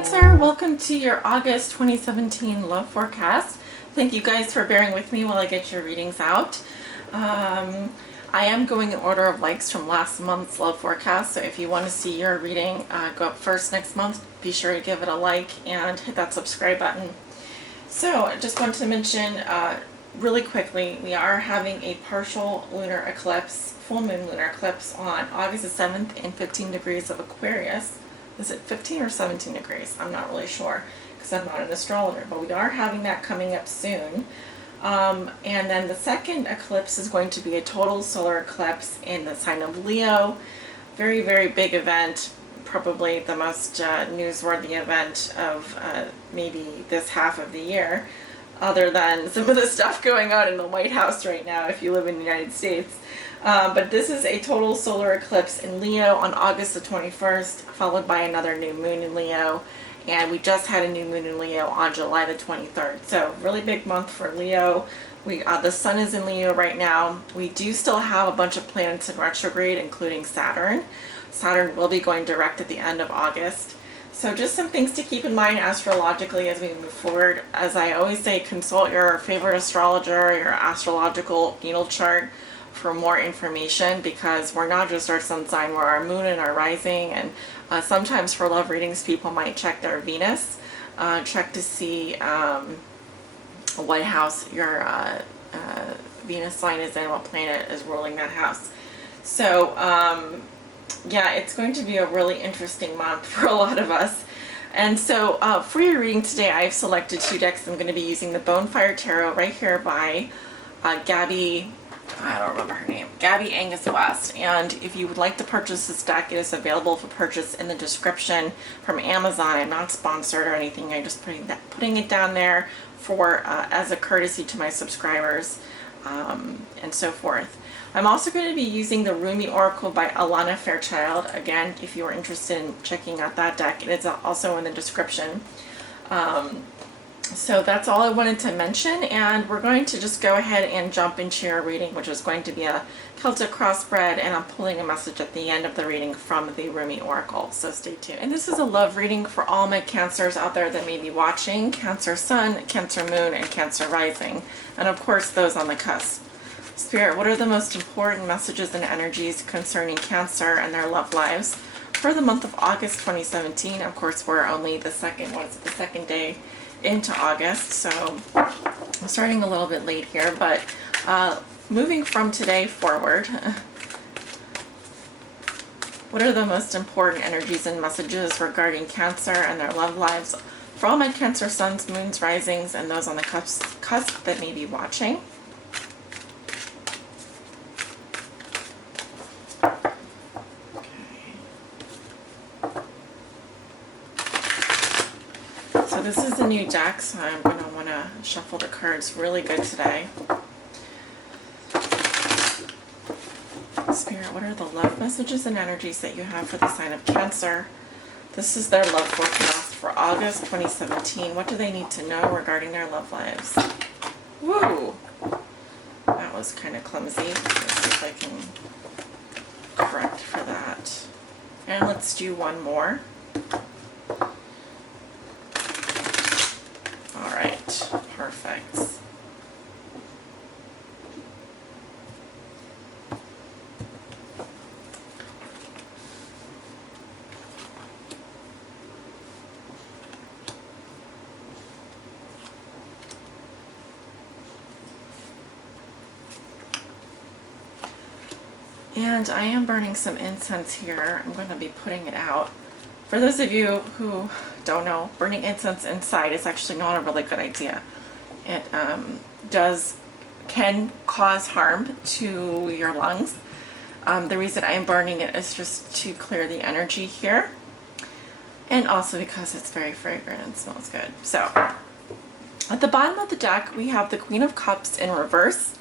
Cancer, welcome to your August 2017 love forecast. Thank you guys for bearing with me while I get your readings out. I am going in order of likes from last month's love forecast, so if you want to see your reading go up first next month, be sure to give it a like and hit that subscribe button. So I just wanted to mention really quickly, we are having a partial lunar eclipse, full moon lunar eclipse on August the 7th in 15 degrees of Aquarius. Is it 15 or 17 degrees? I'm not really sure because I'm not an astrologer, but we are having that coming up soon. And then the second eclipse is going to be a total solar eclipse in the sign of Leo. Very, very big event, probably the most newsworthy event of maybe this half of the year, other than some of the stuff going on in the White House right now if you live in the United States. But this is a total solar eclipse in Leo on August the 21st, followed by another new moon in Leo. And we just had a new moon in Leo on July the 23rd. So really big month for Leo. The sun is in Leo right now. We do still have a bunch of planets in retrograde, including Saturn. Saturn will be going direct at the end of August. So just some things to keep in mind astrologically as we move forward. As I always say, consult your favorite astrologer, your astrological natal chart for more information, because we're not just our sun sign, we're our moon and our rising. And sometimes for love readings, people might check their Venus, check to see what house your Venus sign is in, what planet is ruling that house. So yeah, it's going to be a really interesting month for a lot of us. And so for your reading today, I've selected two decks. I'm going to be using the Bonefire Tarot right here by Gabby, I don't remember her name, Gabby Angus West. And if you would like to purchase this deck, it is available for purchase in the description from Amazon. I'm not sponsored or anything. I'm just putting it down there for as a courtesy to my subscribers and so forth. I'm also going to be using the Rumi Oracle by Alana Fairchild. Again, if you are interested in checking out that deck, it is also in the description. So that's all I wanted to mention, and we're going to just go ahead and jump into your reading, which is going to be a Celtic crossbred, and I'm pulling a message at the end of the reading from the Rumi Oracle, so stay tuned. And this is a love reading for all my Cancers out there that may be watching, Cancer Sun, Cancer Moon, and Cancer Rising, and of course those on the cusp. Spirit, what are the most important messages and energies concerning Cancer and their love lives for the month of August 2017? Of course, we're only the second day into August, so I'm starting a little bit late here, but moving from today forward, what are the most important energies and messages regarding Cancer and their love lives for all my Cancer suns, moons, risings, and those on the cusp that may be watching? So this is the new deck, so I'm going to want to shuffle the cards really good today. Spirit, what are the love messages and energies that you have for the sign of Cancer? This is their love forecast for August 2017. What do they need to know regarding their love lives? Woo! That was kind of clumsy. Let's see if I can correct for that. And let's do one more. Perfect. And I am burning some incense here. I'm going to be putting it out. For those of you who don't know, burning incense inside is actually not a really good idea. It can cause harm to your lungs. The reason I am burning it is just to clear the energy here, and also because it's very fragrant and smells good. So at the bottom of the deck we have the Queen of Cups in reverse.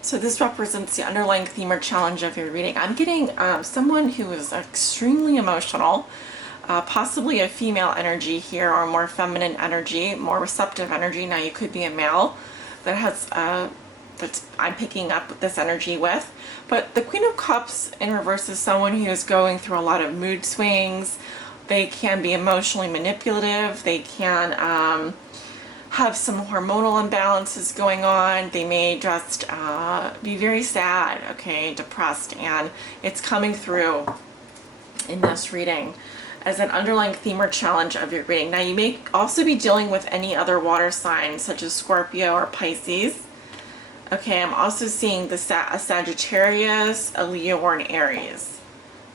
So this represents the underlying theme or challenge of your reading. I'm getting someone who is extremely emotional, possibly a female energy here, or more feminine energy, more receptive energy. Now you could be a male that has I'm picking up this energy with, but the Queen of Cups in reverse is someone who is going through a lot of mood swings, They can be emotionally manipulative. They can have some hormonal imbalances going on. They may just be very sad, okay, depressed, and it's coming through in this reading as an underlying theme or challenge of your reading. Now, you may also be dealing with any other water signs, such as Scorpio or Pisces. Okay, I'm also seeing a Sagittarius, a Leo, or an Aries.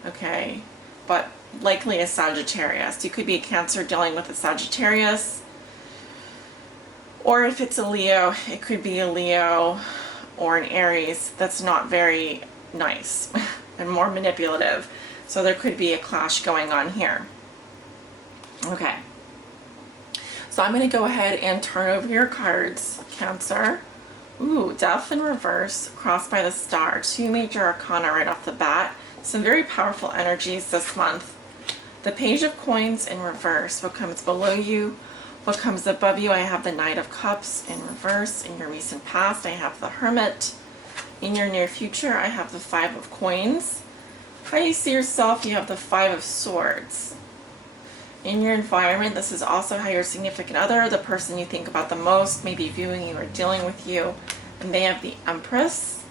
Okay, but likely a Sagittarius. You could be a Cancer dealing with a Sagittarius. Or if it's a Leo, it could be a Leo or an Aries that's not very nice and more manipulative. So there could be a clash going on here. Okay. So I'm going to go ahead and turn over your cards, Cancer. Ooh, Death in reverse, crossed by the star. 2 major arcana right off the bat. Some very powerful energies this month. The Page of Coins in reverse. What comes below you? What comes above you? I have the Knight of Cups in reverse. In your recent past, I have the Hermit. In your near future, I have the 5 of Coins. How you see yourself, you have the 5 of Swords. In your environment, this is also how your significant other, the person you think about the most, may be viewing you or dealing with you, and they have the Empress.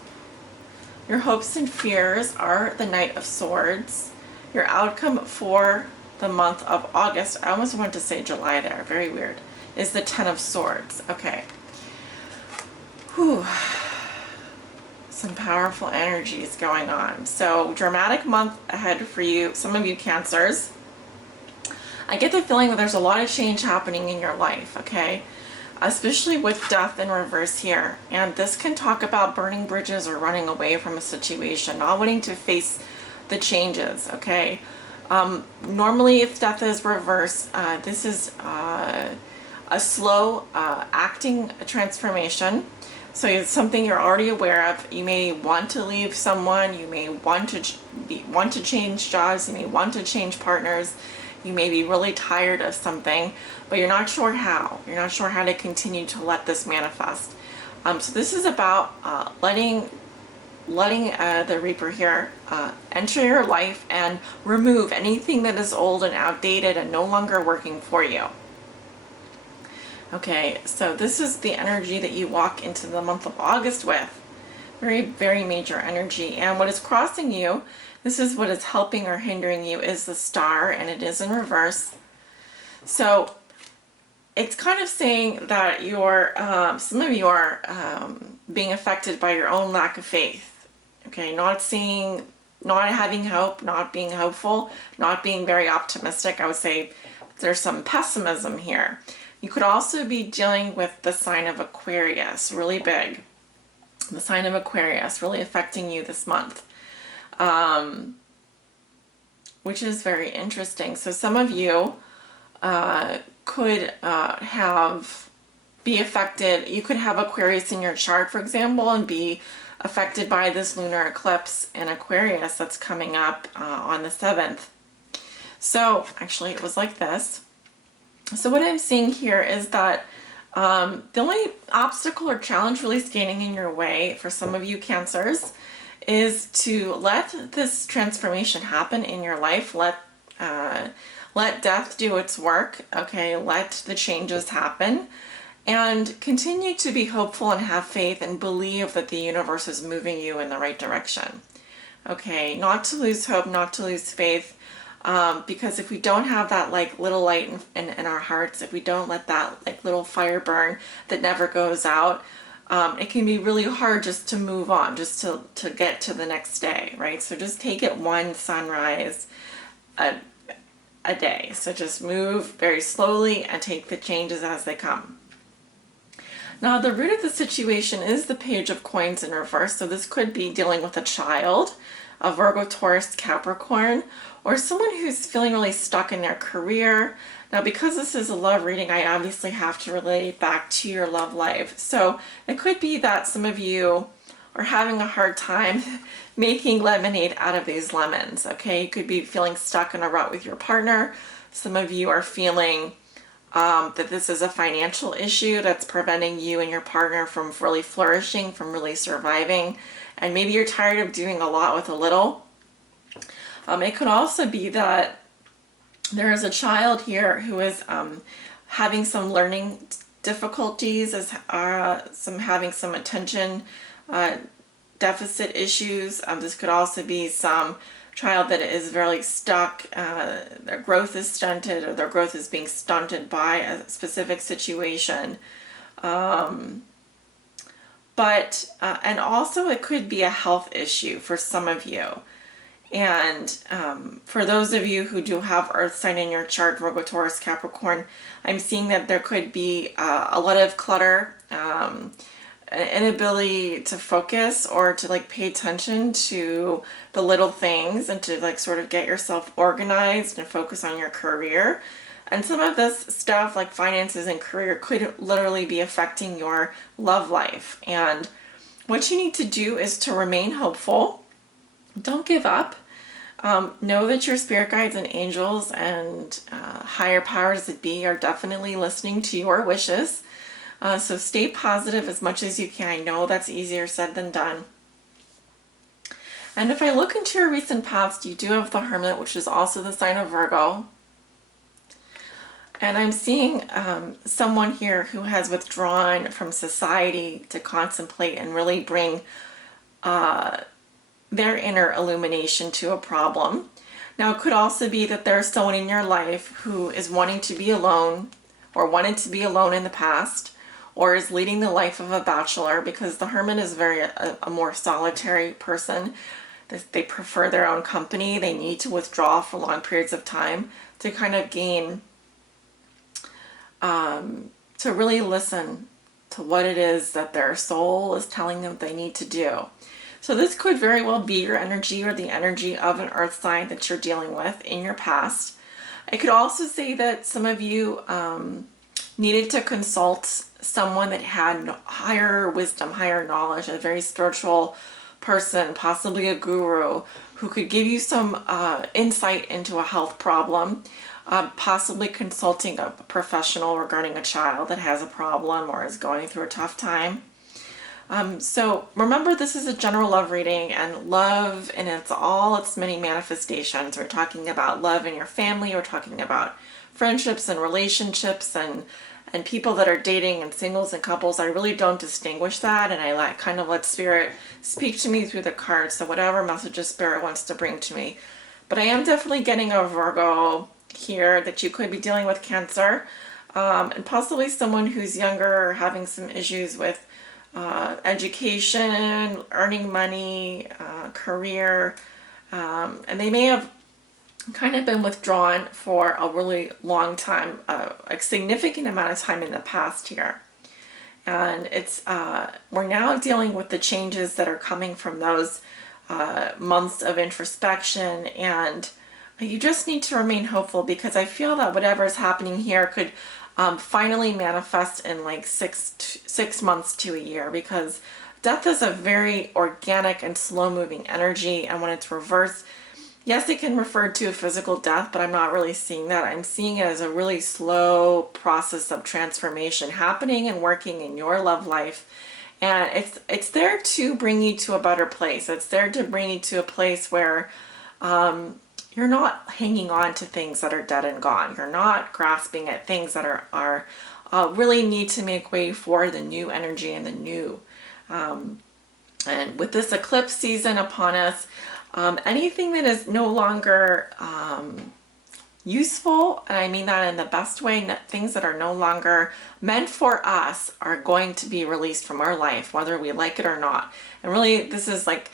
Your hopes and fears are the Knight of Swords. Your outcome for the month of August, I almost wanted to say July there, very weird, is the 10 of Swords. Okay. Whew. Some powerful energies going on. So, dramatic month ahead for you, some of you Cancers. I get the feeling that there's a lot of change happening in your life, okay? Especially with Death in reverse here. And this can talk about burning bridges or running away from a situation, not wanting to face the changes, okay? Normally, if Death is reverse, this is a slow acting transformation. So it's something you're already aware of. You may want to leave someone. You may want to change jobs. You may want to change partners. You may be really tired of something, but you're not sure how. You're not sure how to continue to let this manifest. So this is about letting the Reaper here enter your life and remove anything that is old and outdated and no longer working for you. Okay, so this is the energy that you walk into the month of August with. Very, very major energy. And what is crossing you, this is what is helping or hindering you, is the Star, and it is in reverse. So it's kind of saying that you're, some of you are being affected by your own lack of faith. Okay, not having hope, not being hopeful, not being very optimistic. I would say there's some pessimism here. You could also be dealing with the sign of Aquarius, really big. The sign of Aquarius really affecting you this month, which is very interesting. So some of you could be affected. You could have Aquarius in your chart, for example, and be affected by this lunar eclipse in Aquarius that's coming up on the 7th. So actually it was like this. So what I'm seeing here is that the only obstacle or challenge really standing in your way for some of you Cancers is to let this transformation happen in your life. Let death do its work. Okay, let the changes happen, and continue to be hopeful and have faith and believe that the universe is moving you in the right direction. Okay, not to lose hope, not to lose faith. Because if we don't have that like little light in our hearts, if we don't let that like little fire burn that never goes out, it can be really hard just to move on, just to get to the next day, right? So just take it one sunrise a day. So just move very slowly and take the changes as they come. Now, the root of the situation is the Page of Coins in reverse. So this could be dealing with a child, a Virgo, Taurus, Capricorn, or someone who's feeling really stuck in their career. Now, because this is a love reading, I obviously have to relate back to your love life. So it could be that some of you are having a hard time making lemonade out of these lemons, okay? You could be feeling stuck in a rut with your partner. Some of you are feeling that this is a financial issue that's preventing you and your partner from really flourishing, from really surviving. And maybe you're tired of doing a lot with a little. It could also be that There is a child here who is having some learning difficulties, is having some attention deficit issues. This could also be some child that is very stuck. Their growth is stunted, or their growth is being stunted by a specific situation. And also it could be a health issue for some of you. And for those of you who do have Earth sign in your chart, Virgo, Taurus, Capricorn, I'm seeing that there could be a lot of clutter, an inability to focus or to like pay attention to the little things and to like sort of get yourself organized and focus on your career. And some of this stuff like finances and career could literally be affecting your love life. And what you need to do is to remain hopeful. Don't give up. Know that your spirit guides and angels and higher powers that be are definitely listening to your wishes. So stay positive as much as you can. I know that's easier said than done. And if I look into your recent past, you do have the Hermit, which is also the sign of Virgo. And I'm seeing someone here who has withdrawn from society to contemplate and really bring their inner illumination to a problem. Now, it could also be that there's someone in your life who is wanting to be alone or wanted to be alone in the past, or is leading the life of a bachelor, because the Hermit is a more solitary person. They prefer their own company. They need to withdraw for long periods of time to kind of gain, to really listen to what it is that their soul is telling them they need to do. So this could very well be your energy or the energy of an earth sign that you're dealing with in your past. I could also say that some of you needed to consult someone that had higher wisdom, higher knowledge, a very spiritual person, possibly a guru, who could give you some insight into a health problem, possibly consulting a professional regarding a child that has a problem or is going through a tough time. So remember, this is a general love reading, and love in its many manifestations. We're talking about love in your family. We're talking about friendships and relationships and people that are dating and singles and couples. I really don't distinguish that, and I kind of let Spirit speak to me through the cards. So whatever messages Spirit wants to bring to me. But I am definitely getting a Virgo here that you could be dealing with Cancer, and possibly someone who's younger or having some issues with education, earning money, career, and they may have kind of been withdrawn for a really long time, a significant amount of time in the past here. And it's we're now dealing with the changes that are coming from those months of introspection, and you just need to remain hopeful, because I feel that whatever is happening here could finally manifest in like 6 months to a year, because death is a very organic and slow moving energy, and when it's reversed, yes, it can refer to a physical death, but I'm not really seeing that. I'm seeing it as a really slow process of transformation happening and working in your love life. And it's there to bring you to a better place. It's there to bring you to a place where you're not hanging on to things that are dead and gone. You're not grasping at things that are really need to make way for the new energy and the new. And with this eclipse season upon us, anything that is no longer useful, and I mean that in the best way, things that are no longer meant for us are going to be released from our life, whether we like it or not. And really, this is like,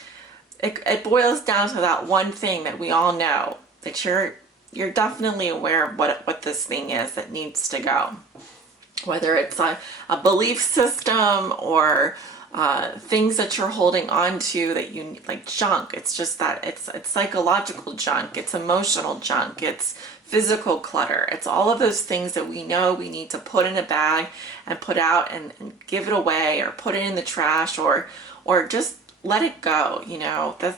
it boils down to that one thing that we all know, that you're definitely aware of what this thing is that needs to go. Whether it's a belief system or things that you're holding on to that you like junk. It's just that it's psychological junk, it's emotional junk, it's physical clutter. It's all of those things that we know we need to put in a bag and put out and give it away, or put it in the trash, or just let it go.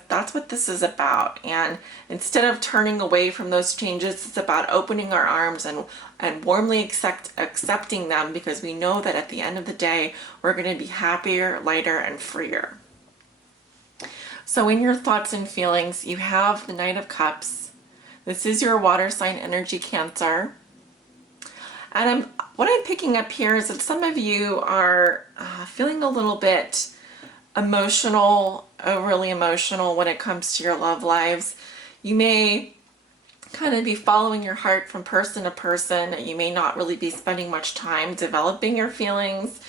That's what this is about. And instead of turning away from those changes, it's about opening our arms and warmly accepting them, because we know that at the end of the day, we're going to be happier, lighter, and freer. So in your thoughts and feelings, you have the Knight of Cups, This is your water sign energy, Cancer. And what I'm picking up here is that some of you are feeling a little bit emotional, overly emotional when it comes to your love lives. You may kind of be following your heart from person to person. You may not really be spending much time developing your feelings.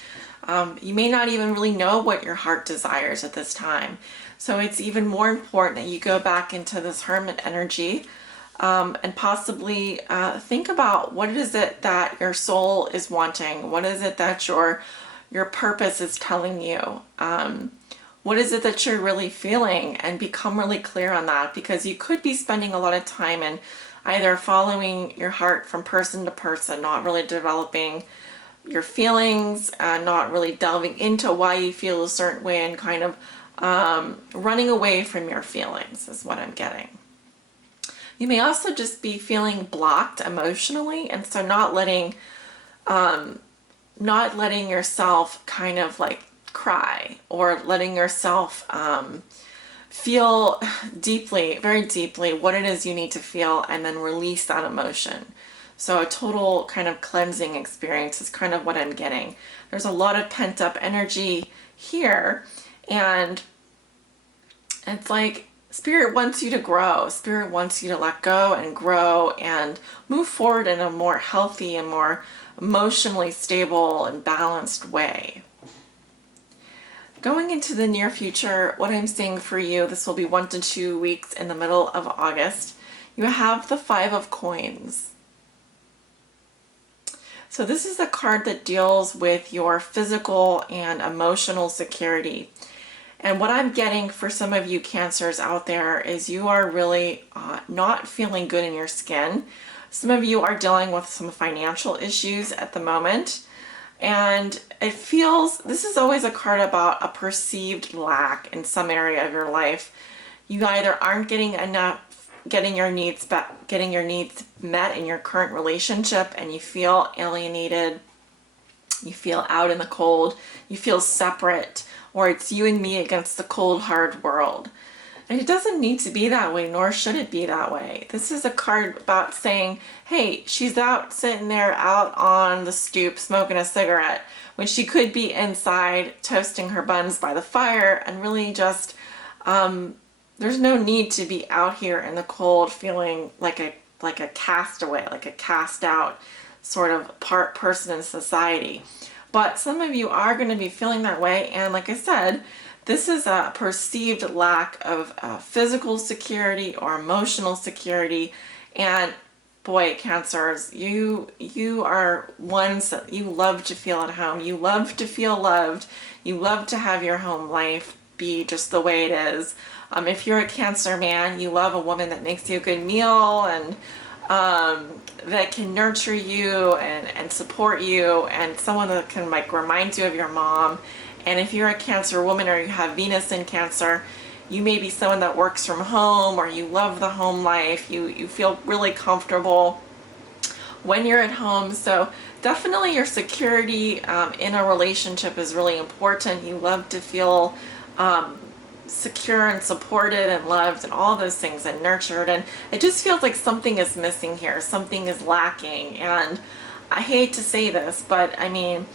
You may not even really know what your heart desires at this time. So it's even more important that you go back into this Hermit energy and possibly think about what is it that your soul is wanting? What is it that your purpose is telling you? What is it that you're really feeling? And become really clear on that, because you could be spending a lot of time in either following your heart from person to person, not really developing your feelings, not really delving into why you feel a certain way, and kind of running away from your feelings is what I'm getting. You may also just be feeling blocked emotionally, and so not letting yourself kind of like cry, or letting yourself feel deeply, very deeply, what it is you need to feel, and then release that emotion. So a total kind of cleansing experience is kind of what I'm getting. There's a lot of pent up energy here, and it's like Spirit wants you to grow. Spirit wants you to let go and grow and move forward in a more healthy and more emotionally stable and balanced way. Going into the near future, what I'm seeing for you, this will be 1 to 2 weeks in the middle of August, you have the Five of Coins. So this is a card that deals with your physical and emotional security. And what I'm getting for some of you Cancers out there is you are really not feeling good in your skin. Some of you are dealing with some financial issues at the moment. And it feels, this is always a card about a perceived lack in some area of your life. You either aren't getting enough, getting your needs met in your current relationship, and you feel alienated, you feel out in the cold, you feel separate, or it's you and me against the cold, hard world. And it doesn't need to be that way, nor should it be that way. This is a card about saying, hey, she's out sitting there out on the stoop smoking a cigarette when she could be inside toasting her buns by the fire, and really just, there's no need to be out here in the cold feeling like a castaway, like a cast out sort of person in society. But some of you are going to be feeling that way, and like I said, this is a perceived lack of physical security or emotional security. And boy, Cancers, you are ones that you love to feel at home. You love to feel loved. You love to have your home life be just the way it is. If you're a Cancer man, you love a woman that makes you a good meal, and that can nurture you and support you, and someone that can like remind you of your mom. And if you're a Cancer woman, or you have Venus in Cancer, you may be someone that works from home, or you love the home life. You feel really comfortable when you're at home. So definitely your security in a relationship is really important. You love to feel secure and supported and loved and all those things, and nurtured. And it just feels like something is missing here. Something is lacking. And I hate to say this, but I mean,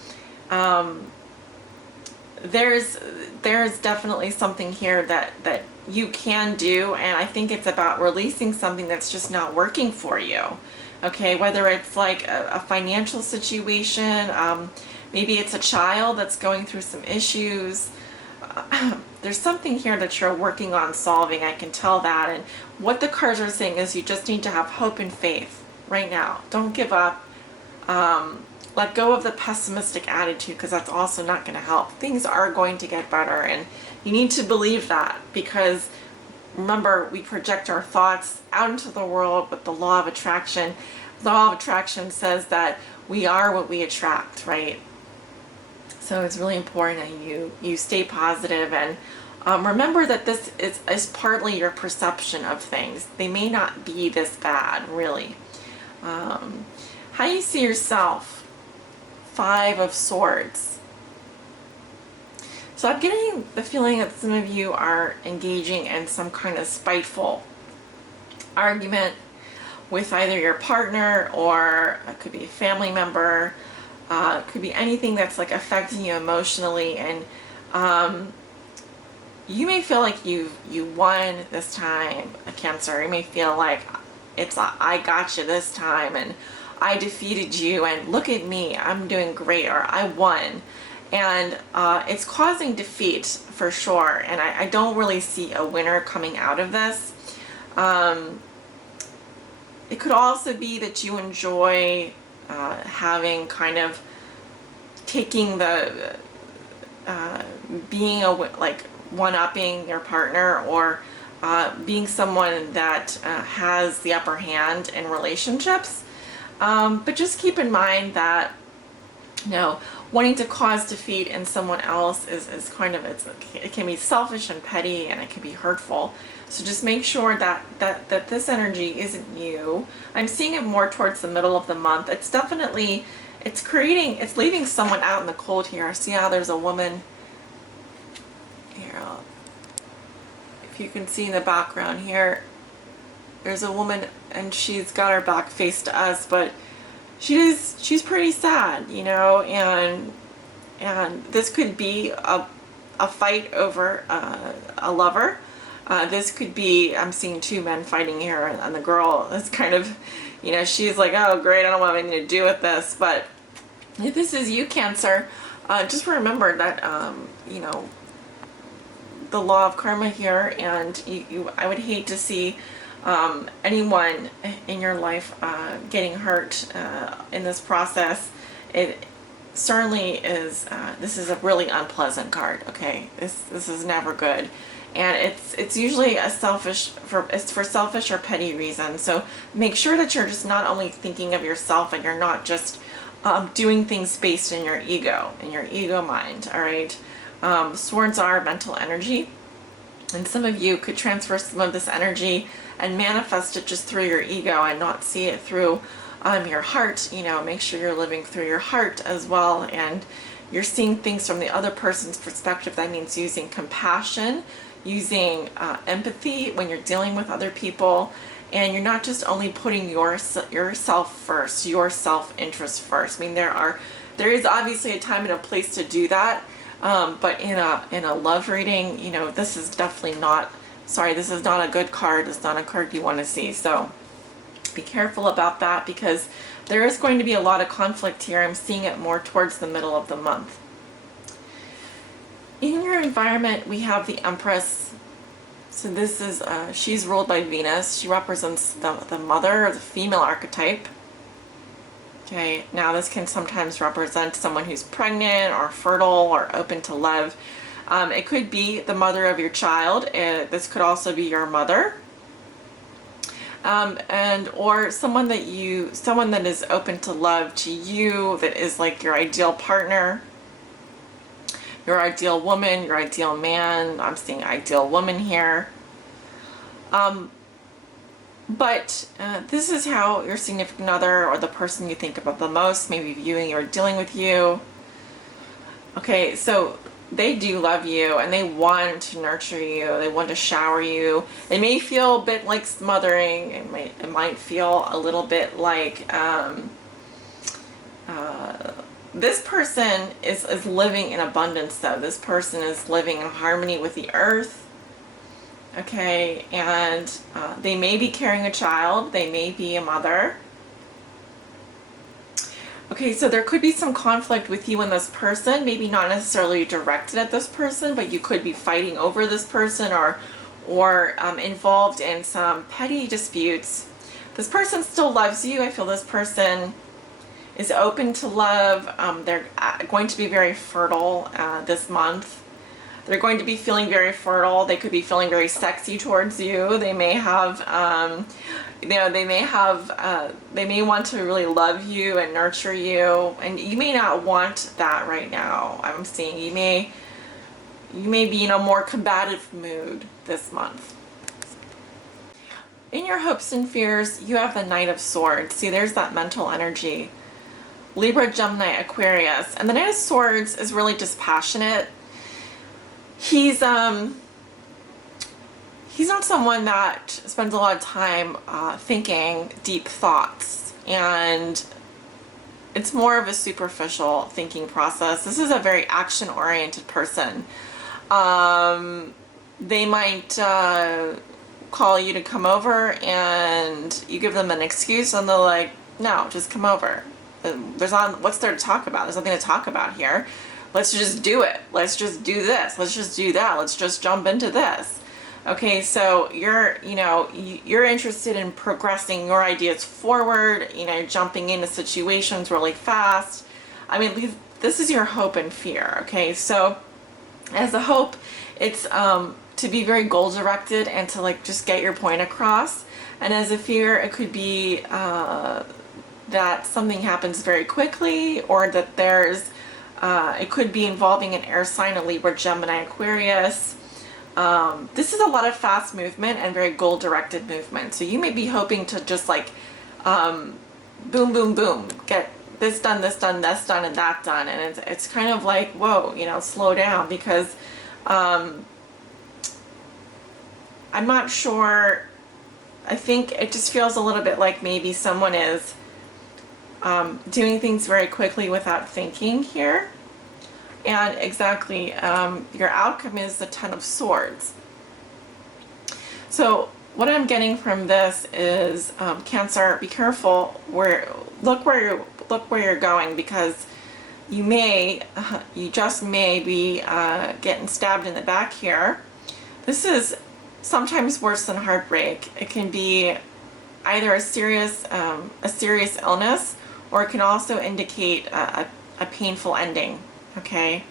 there's definitely something here that you can do, and I think it's about releasing something that's just not working for you. Okay, whether it's like a financial situation, maybe it's a child that's going through some issues. There's something here that you're working on solving, I can tell that. And what the cards are saying is you just need to have hope and faith right now. Don't give up. Let go of the pessimistic attitude, because that's also not going to help. Things are going to get better, and you need to believe that, because remember, we project our thoughts out into the world with the law of attraction. The law of attraction says that we are what we attract, right? So it's really important that you stay positive, and remember that this is partly your perception of things. They may not be this bad, really. How you see yourself? Five of Swords. So I'm getting the feeling that some of you are engaging in some kind of spiteful argument. with either your partner, or it could be a family member. It could be anything that's like affecting you emotionally, and you may feel like you won this time, a Cancer. You may feel like it's I got you this time, and I defeated you, and look at me, I'm doing great, or I won. And it's causing defeat for sure, and I don't really see a winner coming out of this. It could also be that you enjoy having kind of taking the being a like one-upping your partner, or being someone that has the upper hand in relationships. But just keep in mind that, you know, wanting to cause defeat in someone else is kind of, it can be selfish and petty, and it can be hurtful. So just make sure that this energy isn't you. I'm seeing it more towards the middle of the month. It's definitely, it's leaving someone out in the cold here. See how there's a woman here. If you can see in the background here, there's a woman, and she's got her back faced to us, but she's pretty sad, you know, and this could be a fight over a lover. This could be, I'm seeing two men fighting here, and the girl is kind of, you know, she's like, oh great, I don't want anything to do with this. But if this is you, Cancer, just remember that, you know, the law of karma here, and I would hate to see anyone in your life getting hurt in this process. It certainly is, this is a really unpleasant card, okay? This is never good. And it's usually it's for selfish or petty reasons. So make sure that you're just not only thinking of yourself, and you're not just doing things based in your ego mind, all right? Swords are mental energy, and some of you could transfer some of this energy and manifest it just through your ego, and not see it through your heart. You know, make sure you're living through your heart as well, and you're seeing things from the other person's perspective. That means using compassion, using empathy when you're dealing with other people, and you're not just only putting yourself first, your self-interest first. I mean, there is obviously a time and a place to do that, but in a love reading, you know, this is definitely not. Sorry, this is not a good card. It's not a card you want to see. So be careful about that, because there is going to be a lot of conflict here. I'm seeing it more towards the middle of the month. In your environment, we have the Empress. So this is, she's ruled by Venus. She represents the mother, or the female archetype. Okay, now this can sometimes represent someone who's pregnant or fertile or open to love. It could be the mother of your child. This could also be your mother. Or someone that is open to love to you, that is like your ideal partner, your ideal woman, your ideal man. I'm seeing ideal woman here. But this is how your significant other, or the person you think about the most, maybe viewing or dealing with you. Okay, so they do love you, and they want to nurture you. They want to shower you. It may feel a bit like smothering. It might feel a little bit like this person is living in abundance, though. This person is living in harmony with the earth. Okay, and they may be carrying a child. They may be a mother. Okay, so there could be some conflict with you and this person, maybe not necessarily directed at this person, but you could be fighting over this person, or involved in some petty disputes. This person still loves you. I feel this person is open to love. They're going to be very fertile this month. They're going to be feeling very fertile. They could be feeling very sexy towards you. They may have, they may want to really love you and nurture you, and you may not want that right now. I'm seeing you may be in a more combative mood this month. In your hopes and fears, you have the Knight of Swords. See, there's that mental energy. Libra, Gemini, Aquarius. And the Knight of Swords is really dispassionate. He's he's not someone that spends a lot of time thinking deep thoughts, and it's more of a superficial thinking process. This is a very action-oriented person. They might call you to come over, and you give them an excuse, and they're like, no, just come over. What's there to talk about? There's nothing to talk about here. Let's just do it. Let's just do this. Let's just do that. Let's just jump into this. Okay, so you're interested in progressing your ideas forward, jumping into situations really fast. I mean, this is your hope and fear, okay? So as a hope, it's to be very goal directed and to like just get your point across. And as a fear, it could be that something happens very quickly, or that it could be involving an air sign, a Libra, Gemini, Aquarius. This is a lot of fast movement and very goal-directed movement. So you may be hoping to just like boom, boom, boom, get this done, this done, this done, and that done. And it's kind of like, whoa, slow down, because I'm not sure. I think it just feels a little bit like maybe someone is doing things very quickly without thinking here. And exactly, your outcome is the Ten of Swords. So what I'm getting from this is, Cancer, be careful. Look where you're going, because you just may be getting stabbed in the back here. This is sometimes worse than heartbreak. It can be either a serious illness, or it can also indicate a painful ending. Okay,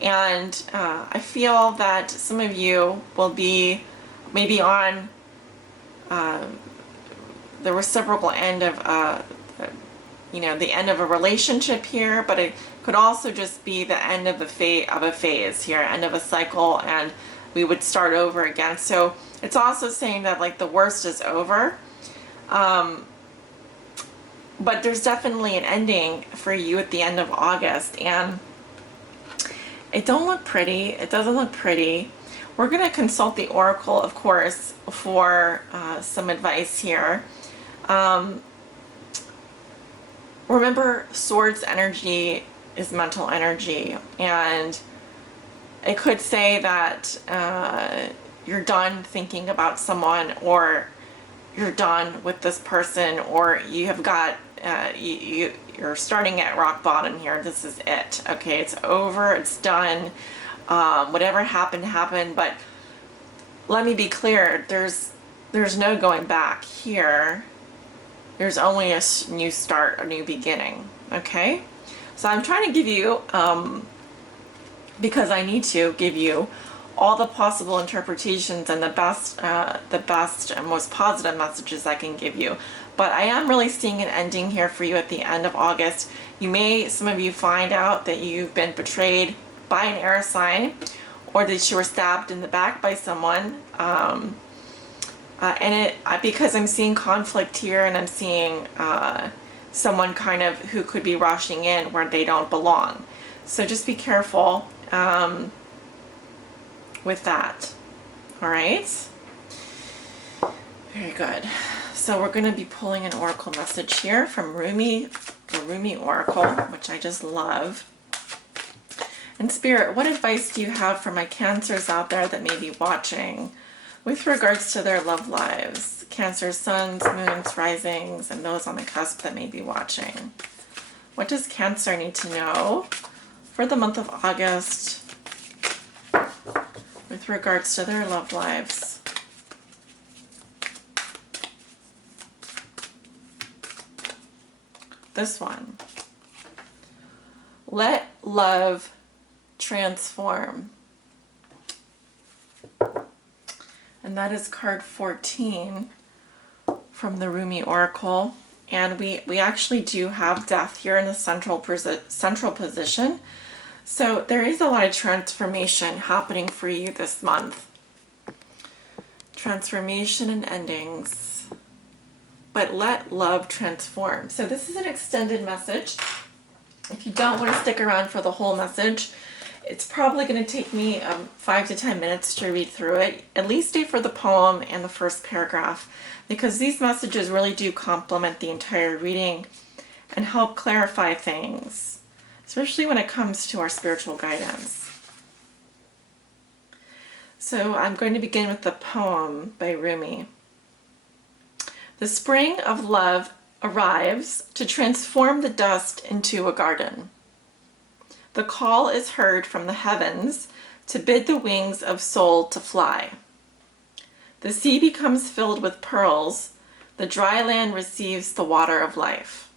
and I feel that some of you will be maybe on the reciprocal end of the end of a relationship here, but it could also just be the end of a phase here, end of a cycle, and we would start over again. So it's also saying that like the worst is over. But there's definitely an ending for you at the end of August, and it don't look pretty. It doesn't look pretty. We're going to consult the Oracle, of course, for some advice here. Remember, Swords energy is mental energy, and it could say that you're done thinking about someone, or you're done with this person, or you have got you're starting at rock bottom here. This is it. Okay, it's over. It's done. Whatever happened. But let me be clear. There's no going back here. There's only a new start, a new beginning. Okay, so I'm trying to give you, because I need to give you all the possible interpretations and the best and most positive messages I can give you. But I am really seeing an ending here for you at the end of August. Some of you find out that you've been betrayed by an air sign, or that you were stabbed in the back by someone. Because I'm seeing conflict here, and I'm seeing someone kind of who could be rushing in where they don't belong. So just be careful with that. All right? Very good. So we're going to be pulling an oracle message here from Rumi, the Rumi Oracle, which I just love. And Spirit, what advice do you have for my Cancers out there that may be watching with regards to their love lives? Cancer suns, moons, risings, and those on the cusp that may be watching. What does Cancer need to know for the month of August with regards to their love lives? This one. Let love transform. And that is card 14 from the Rumi Oracle. And we actually do have death here in the central position. So there is a lot of transformation happening for you this month. Transformation and endings. But let love transform. So this is an extended message. If you don't want to stick around for the whole message, It's probably going to take me 5 to 10 minutes to read through it. At least stay for the poem and the first paragraph, because these messages really do complement the entire reading and help clarify things, especially when it comes to our spiritual guidance. So I'm going to begin with the poem by Rumi. The spring of love arrives to transform the dust into a garden. The call is heard from the heavens to bid the wings of soul to fly. The sea becomes filled with pearls. The dry land receives the water of life.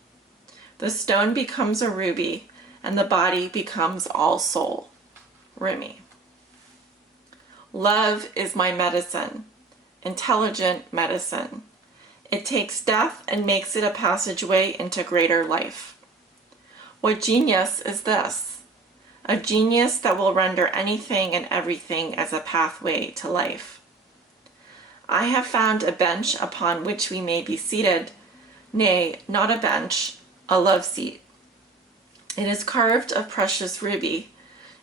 The stone becomes a ruby, and the body becomes all soul. Rumi. Love is my medicine, intelligent medicine. It takes death and makes it a passageway into greater life. What genius is this? A genius that will render anything and everything as a pathway to life. I have found a bench upon which we may be seated, nay, not a bench, a love seat. It is carved of precious ruby.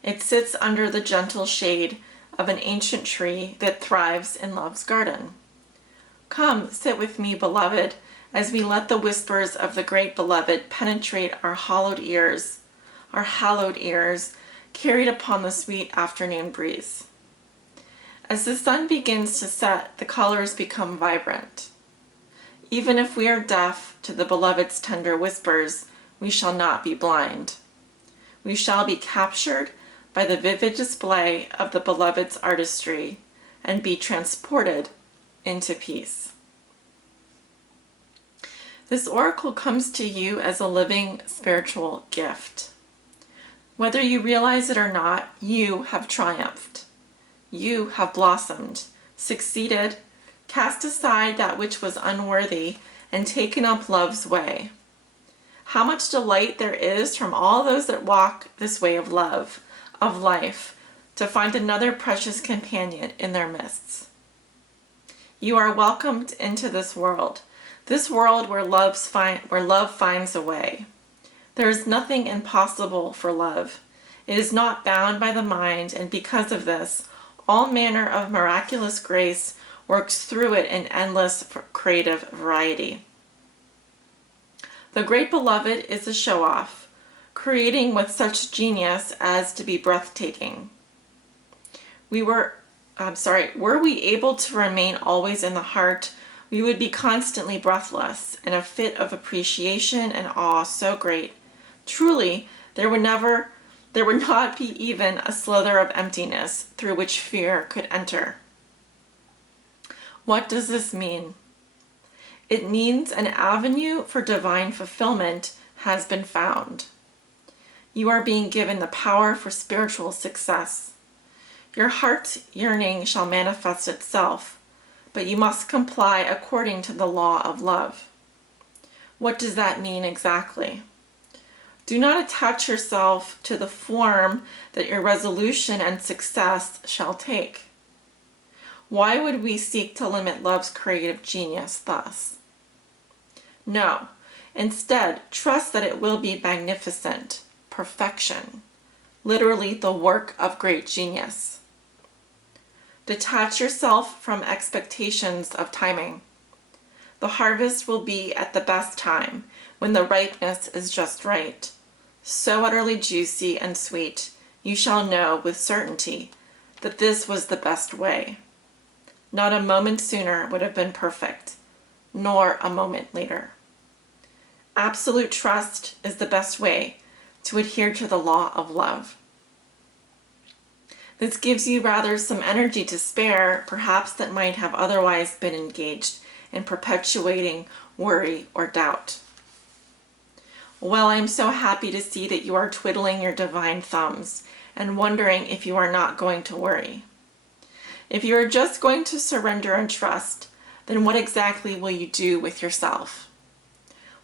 It sits under the gentle shade of an ancient tree that thrives in love's garden. Come, sit with me, beloved, as we let the whispers of the great beloved penetrate our hallowed ears, carried upon the sweet afternoon breeze. As the sun begins to set, the colors become vibrant. Even if we are deaf to the beloved's tender whispers, we shall not be blind. We shall be captured by the vivid display of the beloved's artistry and be transported into peace. This oracle comes to you as a living spiritual gift. Whether you realize it or not, you have triumphed. You have blossomed, succeeded, cast aside that which was unworthy, and taken up love's way. How much delight there is from all those that walk this way of love, of life, to find another precious companion in their midst. You are welcomed into this world where love finds a way. There is nothing impossible for love. It is not bound by the mind, and because of this, all manner of miraculous grace works through it in endless creative variety. The great beloved is a show-off, creating with such genius as to be breathtaking. Were we able to remain always in the heart, we would be constantly breathless, in a fit of appreciation and awe so great. Truly, there would not be even a slither of emptiness through which fear could enter. What does this mean? It means an avenue for divine fulfillment has been found. You are being given the power for spiritual success. Your heart's yearning shall manifest itself, but you must comply according to the law of love. What does that mean exactly? Do not attach yourself to the form that your resolution and success shall take. Why would we seek to limit love's creative genius thus? No, instead, trust that it will be magnificent, perfection, literally the work of great genius. Detach yourself from expectations of timing. The harvest will be at the best time, when the ripeness is just right. So utterly juicy and sweet, you shall know with certainty that this was the best way. Not a moment sooner would have been perfect, nor a moment later. Absolute trust is the best way to adhere to the law of love. This gives you rather some energy to spare, perhaps that might have otherwise been engaged in perpetuating worry or doubt. Well, I'm so happy to see that you are twiddling your divine thumbs and wondering if you are not going to worry. If you are just going to surrender and trust, then what exactly will you do with yourself?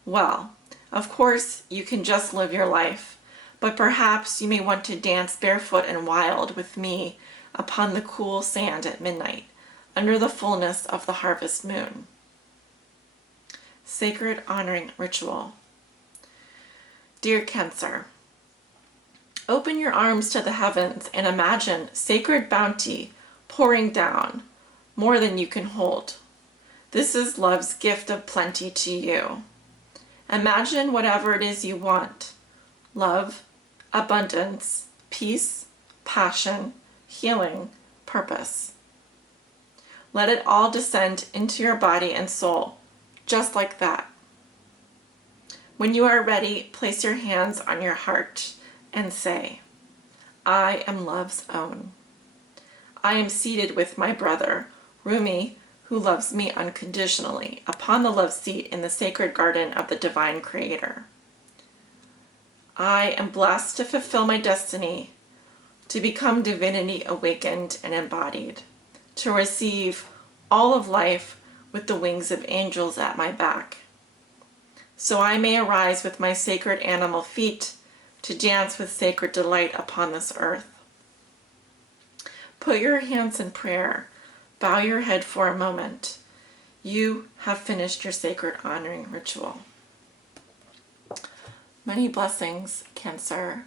Well, of course, you can just live your life, but perhaps you may want to dance barefoot and wild with me upon the cool sand at midnight, under the fullness of the harvest moon. Sacred Honoring Ritual. Dear Cancer, Open your arms to the heavens and imagine sacred bounty pouring down, more than you can hold. This is love's gift of plenty to you. Imagine whatever it is you want: love, abundance, peace, passion, healing, purpose. Let it all descend into your body and soul, just like that. When you are ready, place your hands on your heart and say, I am love's own. I am seated with my brother, Rumi, who loves me unconditionally, upon the love seat in the sacred garden of the divine creator. I am blessed to fulfill my destiny, to become divinity awakened and embodied, to receive all of life with the wings of angels at my back, so I may arise with my sacred animal feet to dance with sacred delight upon this earth. Put your hands in prayer. Bow your head for a moment. You have finished your sacred honoring ritual. Many blessings, Cancer.